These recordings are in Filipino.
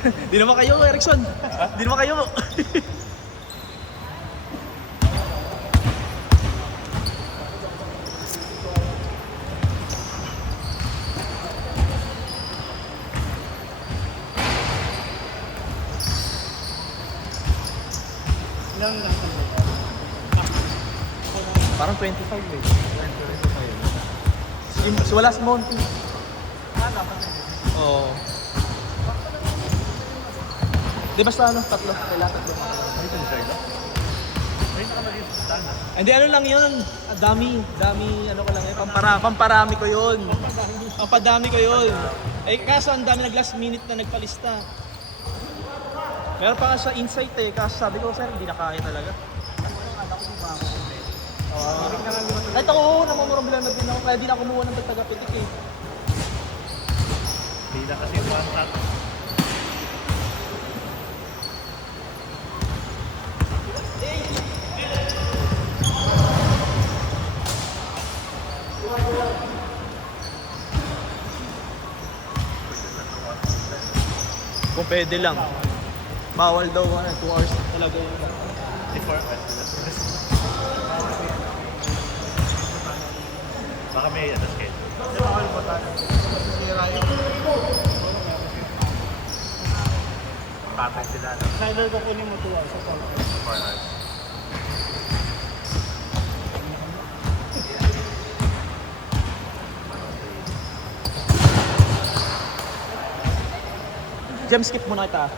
Di naman kayo, Erickson. Di naman kayo. Parang 25 eh. 25. Wala si Monty. Oo. Di basta ano, tatlo. Kailangan tatlo. Hindi, ano lang yun. Dami, ano ko lang yun. Pamparami ko yun. Pampadami ko yun. Eh, kaso ang dami last minute na nagpalista. Meron pa nga sa insight eh. Kaso sabi ko, sir, hindi na kaya talaga. Kahit ako, namamurang bilang na din ako. Kaya di na kumuha ng tagapitik eh. Hindi na kasi one shot. Kung pwede lang. Bawal daw 2 hours talaga yun. Baka may ano schedule. Patay sila. Snyder ko kunin mo 2 hours sa 4 hours. Jam, skip muna kita.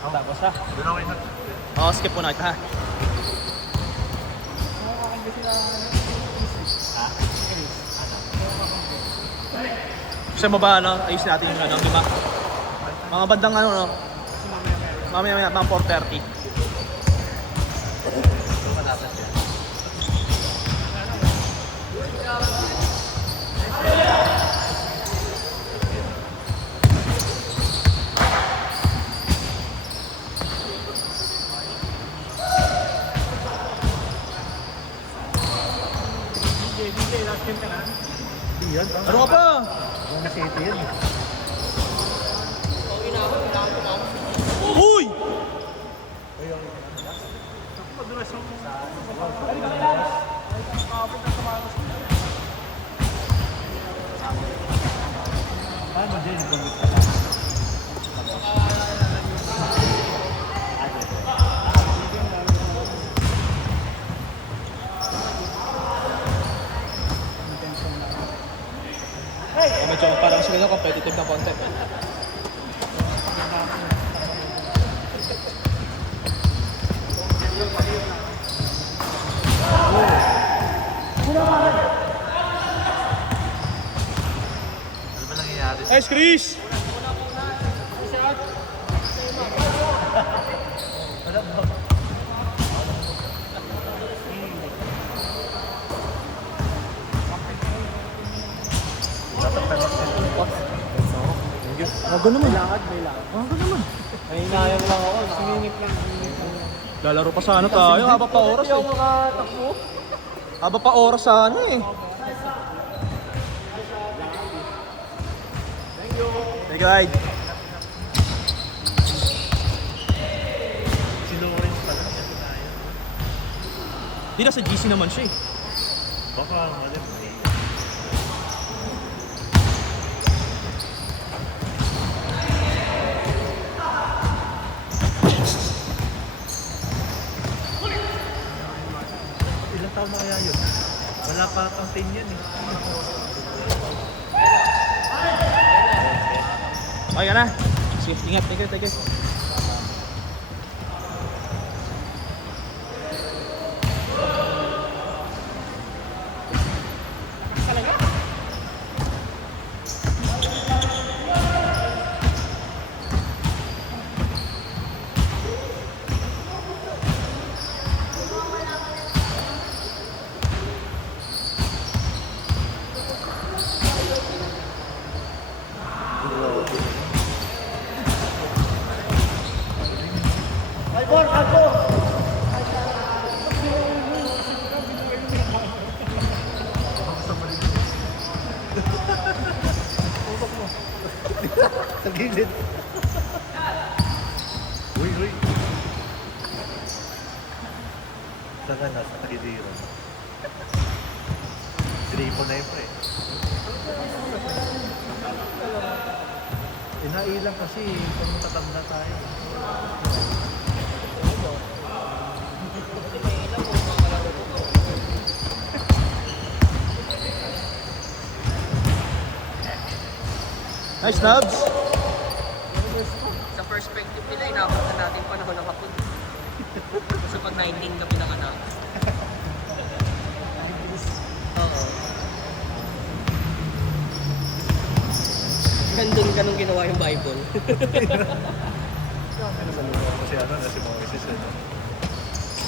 Tapos ha? Doon ako yung Oo, skip muna kita ha. Gusto mo ba ano, ayos natin yung ano, di ba? Mga bandang ano, no? Mamaya, mga 4:30. DJ, last game ka na? Yan. Ano ka pa? Yung city yun. Uy! Madulas yung... Paano dyan yung gumit ka? Medyo parang sila competitive na content. Ano ba nangyayari? Nice, Chris! Wago naman. May lakad. Wago naman. Ay, inayang lang ako. Siningit lang. Lalaro pa sana tayo. Haba pa oras Hindi eh. ako makatakbo. Haba pa oras sana eh. Thank you, Ide. Si Lawrence pala. Di na sa GC naman siya eh. Baka mali. Ilang taon na kaya yun? Wala pa pang 10 yan eh. Okay ka na? Sige, ingat. Thank you. sa gana, sa Tagiliran. Gripo na yun, pre. Inailang kasi kung matatanda tayo. Nice, Nubs. Sa perspective nila, inabot na natin panahon ng hapon. Kasi pag 19 kami nanganak. Oo. Ganun ginawa yung Bible. Kasi ano na si Moises.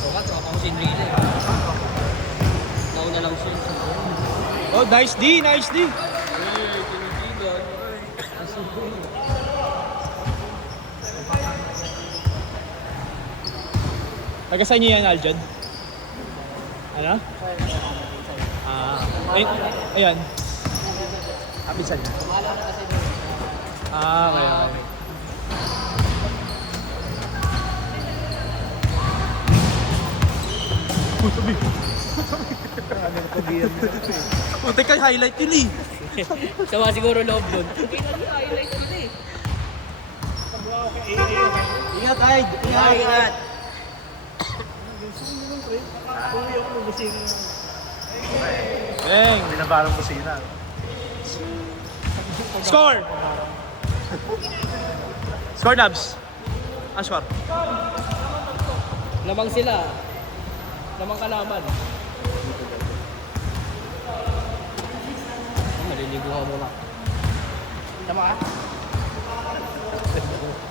Oo nga, tsaka ako si Enrique. Nauna lang siya. Oh, nice D, nice D. Taga saan niyo yan, Aljad? Ano? Ay, ayan. Pinsan niya. Okay, okay. Sabi. Puti ka, highlight yun eh. Sawa siguro loob doon. Hindi na highlight yun eh. Ingat, Aid. Ingat! Bang. Binabarang kusina. Score! Score, Nubs. Score. Lamang sila. Lamang kalaman. Maliliguhan mo lang. Tama ka?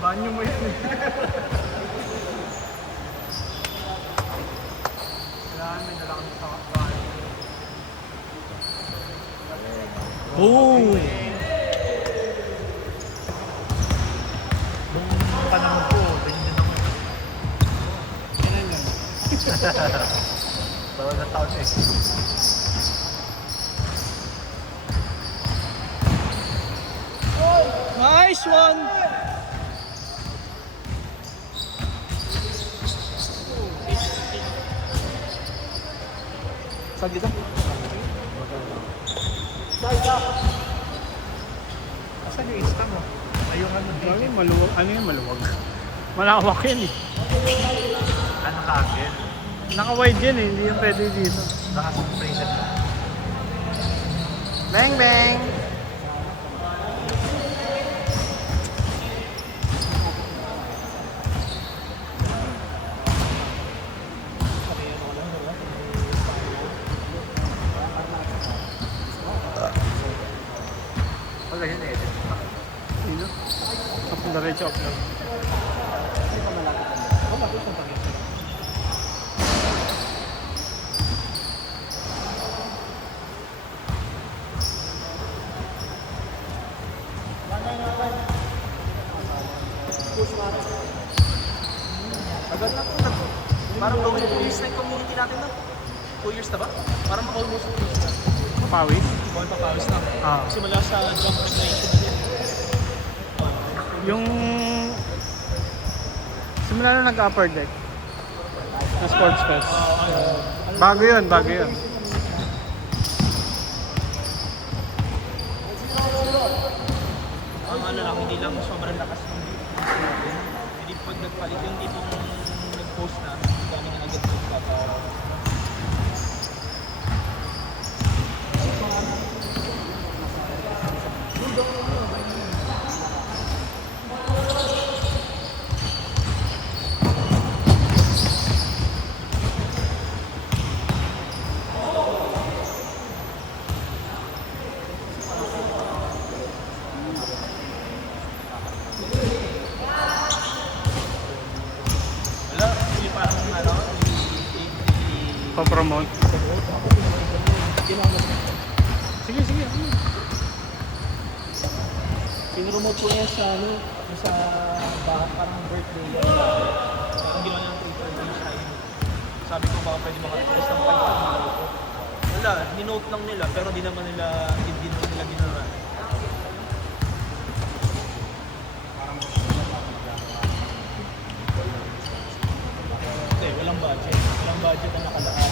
Banyo mo yan eh. Kailangan may dala kami sa banyo. Boom! Nung panahon ko, ganyan din ako. Kailan lang? Bawal na taon eh. Nice one! Saan dito? Asan yung Insta mo? Ay, yung ano, Ano yung maluwag? Ano yung maluwag? Malawak yan eh. ano ka-agil? Naka-wide yan eh, hindi yung pwede dito. Nakaspray na siya. Bang, bang! Wala yun eh. Sino? Upload, diretso upload. Tagal na po. Parang going 2 years na yung community natin na. 2 years na ba? Parang almost 2 years na. Papawis? Bawal papawis na. Ah. Simula sa jump nation. Yung... Simula na nag-upper deck. Na sports fest. Bago yun, bago yun. Ang ano lang, hindi lang sobrang lakas ng hindi pag nagpalit yung tipong nag-post na, dami na agad nagpapa. Wala, hindi parang ano, Pa-promote. Sige, sige. Pinromote ko yan sa ano, sa parang birthday yan. Parang ginawa niya ng birthday sa akin. Sabi ko baka pwede maka-request ng 5. Wala, ninote lang nila pero di naman nila, hindi naman nila ginawa. Hindi, walang budget. Walang budget ang nakalaan.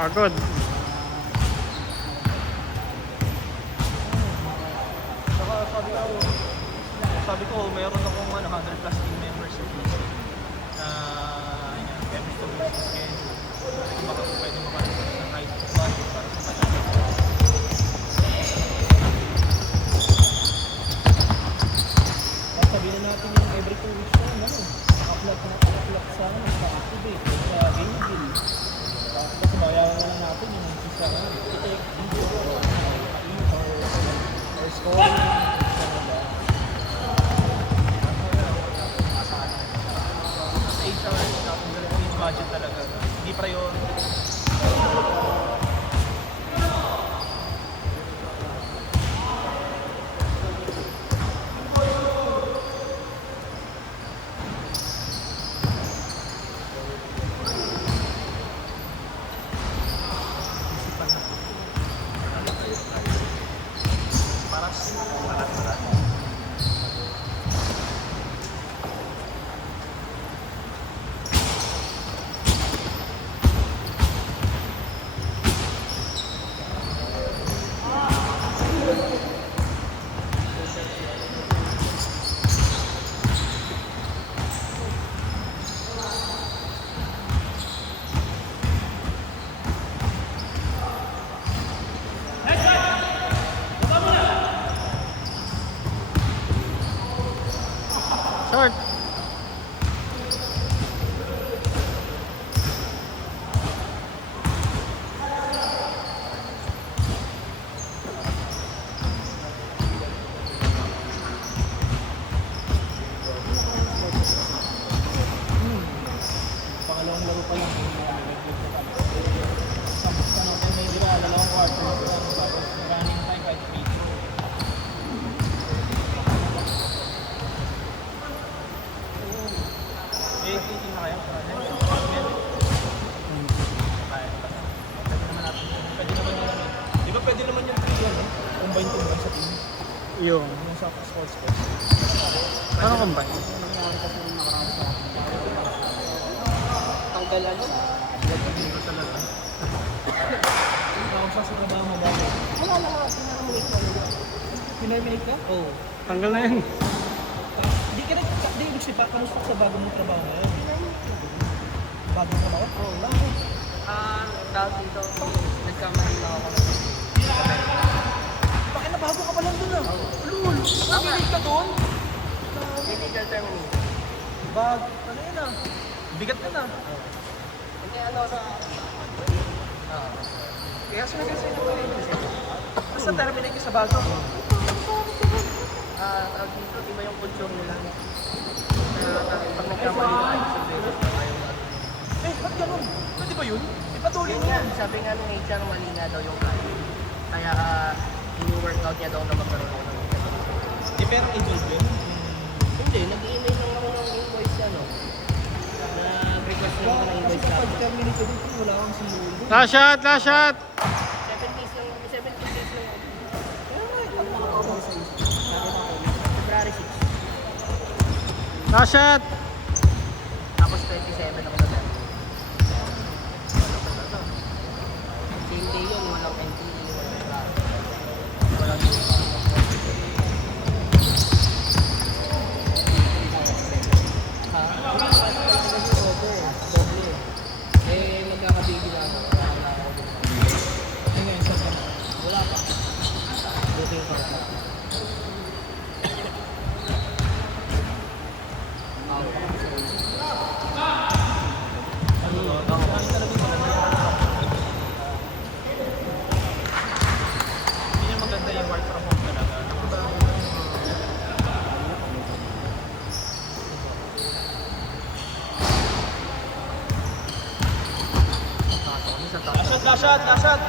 Pagod. Saka sabi ko, mayroon akong 100 plus team members at least na every 2 weeks na schedule. Pwede makalimutan ng right budget para sa kanila. At sabihin na natin yung every 2 weeks na naka-upload sa naka-activate sa game bill. Kasi bayaran na lang natin yung isa i-take video or scoring. Sa HR, yung budget talaga. Hindi priority. Short. Pangalawang laro pa lang. Sa natin may dira, dalawang quarter. Running time kahit free throw. Hindi na kaya para din. Pwede naman yun. Di ba pwede naman yung 3 yan eh? Combine sa team. Yung. Yung sa sports. Ano combine? Tanggal ano? Ako sa trabaho mo ba? Wala lang ako. Pinamamit ko. Pinamate ka? Oo. Tanggal na yan. Di ka di ibig sipa, kamusta sa bago mong trabaho ngayon? Bagong trabaho? Oo, bakit? Dahil dito, nagkamali lang ako. Bakit nabago ka pa lang doon ah? Lul! Nakilig ka doon? Technical terminal. Bag, ano yun ah? Bigat ka na. Hindi ano sa... Kaya sumagal sa'yo na pala yun. Basta terminate ka sa bago. Tawag dito, iba yung culture nila. Pag nagkamali lang kayo sa beses na kayo. Eh, ba't ganun? Pwede ba yun? Ipatuloy Yun mo nga, yan. sabi nga ng HR, mali nga daw yung kayo. Kaya ini-workout niya daw na magkaroon ako ng Di pero involved yun. Hindi, nag-email lang ako ng invoice ano. Nag-request lang ako ng Kasi invoice kapag lang. terminate ka dito, wala kang sinulong. Last shot! Last shot! 17 days lang. Kaya nga, ano makakagawa sa isa? February 6. Last shot! Tapos 27 ako na dyan. Same day yun, walang entry, walang class. Walang doble. Eh, magkakabigi lang ako. Ay ngayon, saan ka? Wala pa. Buti yung pa. Hindi niya maganda yung work from home talaga. Last shot, last shot, last shot!